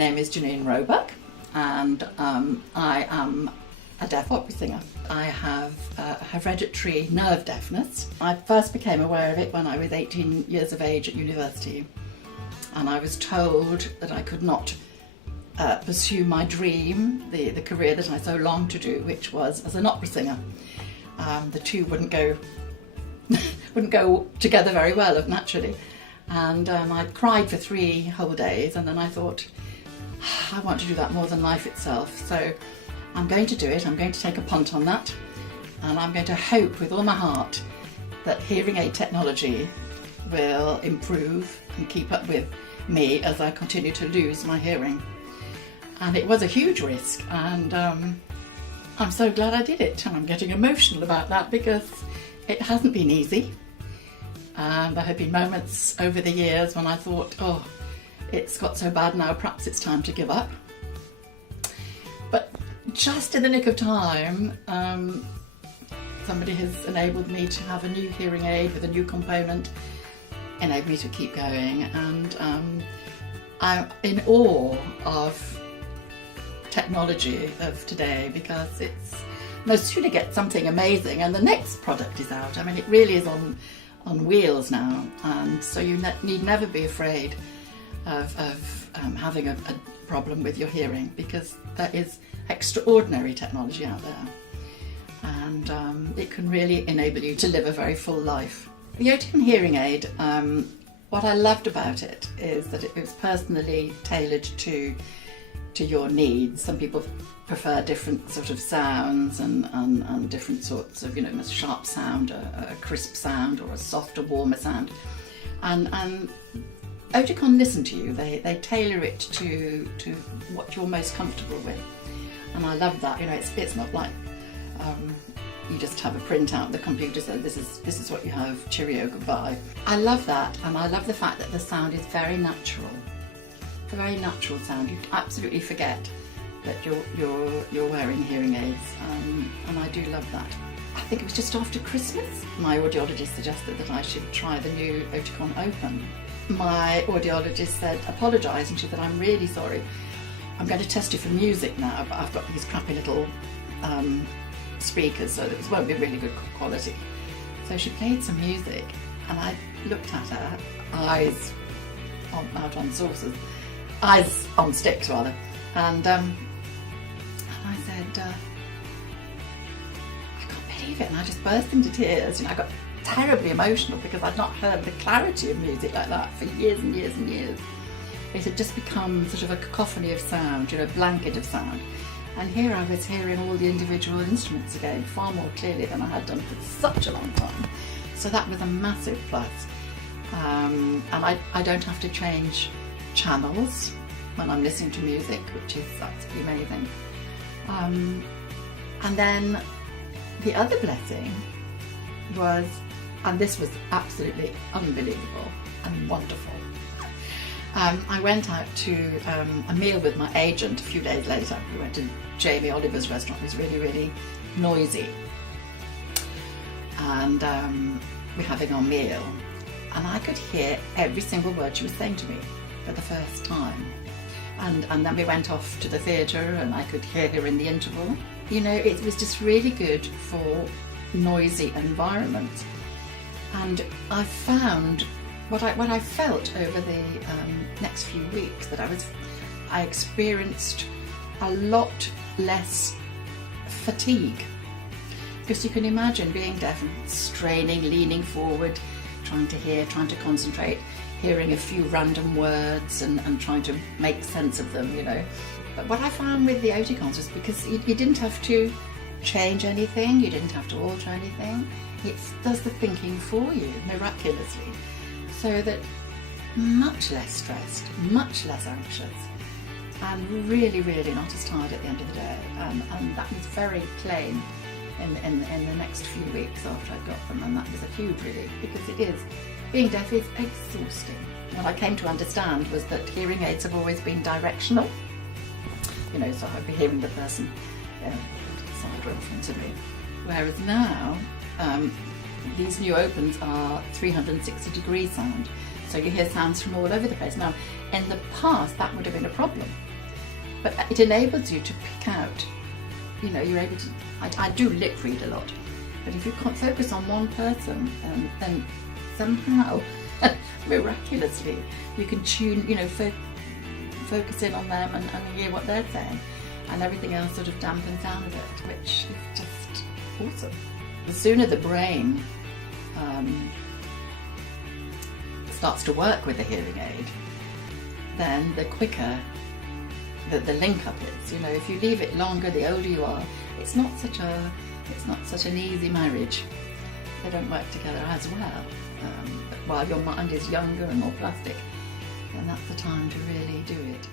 name is Janine Roebuck, and I am a deaf opera singer. I have hereditary nerve deafness. I first became aware of it when I was 18 years of age at university, and I was told that I could not pursue my dream, the career that I so longed to do, which was as an opera singer. The two wouldn't go together very well, naturally. And I cried for 3 whole days, and then I thought, I want to do that more than life itself. So I'm going to do it. I'm going to take a punt on that, and I'm going to hope with all my heart that hearing aid technology will improve and keep up with me as I continue to lose my hearing. And it was a huge risk, and I'm so glad I did it, and I'm getting emotional about that because it hasn't been easy. And there have been moments over the years when I thought, oh, it's got so bad now, perhaps it's time to give up. But just in the nick of time, somebody has enabled me to have a new hearing aid with a new component, enabled me to keep going, and I'm in awe of technology of today, because it's no sooner get something amazing and the next product is out. I mean, it really is on wheels now, and so you need never be afraid of having a problem with your hearing, because there is extraordinary technology out there, and it can really enable you to live a very full life. The Oticon hearing aid, what I loved about it is that it was personally tailored to your needs. Some people prefer different sort of sounds and different sorts of, a sharp sound, a crisp sound, or a softer, warmer sound. And Oticon listen to you. They tailor it to what you're most comfortable with. And I love that. It's not like you just have a printout and the computer says this is what you have, cheerio, goodbye. I love that, and I love the fact that the sound is very natural. It's a very natural sound. You absolutely forget that you're wearing hearing aids, and I do love that. I think it was just after Christmas, my audiologist suggested that I should try the new Oticon Opn. My audiologist said, apologised, and she said, I'm really sorry. I'm going to test you for music now, but I've got these crappy little speakers, so that it won't be really good quality. So she played some music, and I looked at her, eyes out on saucers, eyes on sticks rather, and I said, I can't believe it, and I just burst into tears. I got terribly emotional because I'd not heard the clarity of music like that for years and years and years. It had just become sort of a cacophony of sound, a blanket of sound. And here I was hearing all the individual instruments again, far more clearly than I had done for such a long time. So that was a massive plus. And I don't have to change channels when I'm listening to music, which is absolutely amazing. And then the other blessing was, and this was absolutely unbelievable and wonderful, I went out to a meal with my agent a few days later. We went to Jamie Oliver's restaurant. It was really, really noisy, and we're having our meal, and I could hear every single word she was saying to me for the first time. And then we went off to the theatre, and I could hear her in the interval. It was just really good for noisy environments. And I found what I felt over the next few weeks, that I experienced a lot less fatigue. Because you can imagine being deaf and straining, leaning forward, trying to hear, trying to concentrate, hearing a few random words and trying to make sense of them, But what I found with the Oticons was, because you didn't have to change anything, you didn't have to alter anything, it does the thinking for you miraculously. So that much less stressed, much less anxious, and really, really not as tired at the end of the day. And that was very plain in the next few weeks after I got them, and that was a huge relief, because being deaf is exhausting. What I came to understand was that hearing aids have always been directional. So I'd be hearing the person to the side or in front of me. Whereas now, these new Opens are 360-degree sound, so you hear sounds from all over the place. Now, in the past, that would have been a problem, but it enables you to pick out, you know, you're able to, I do lip read a lot, but if you can't focus on one person, then somehow, miraculously, you can tune, you know, focus in on them and hear what they're saying, and everything else sort of dampens down a bit, which is just awesome. The sooner the brain starts to work with the hearing aid, then the quicker the link up is. You know, if you leave it longer, the older you are, it's not such an easy marriage. They don't work together as well. But while your mind is younger and more plastic, then that's the time to really do it.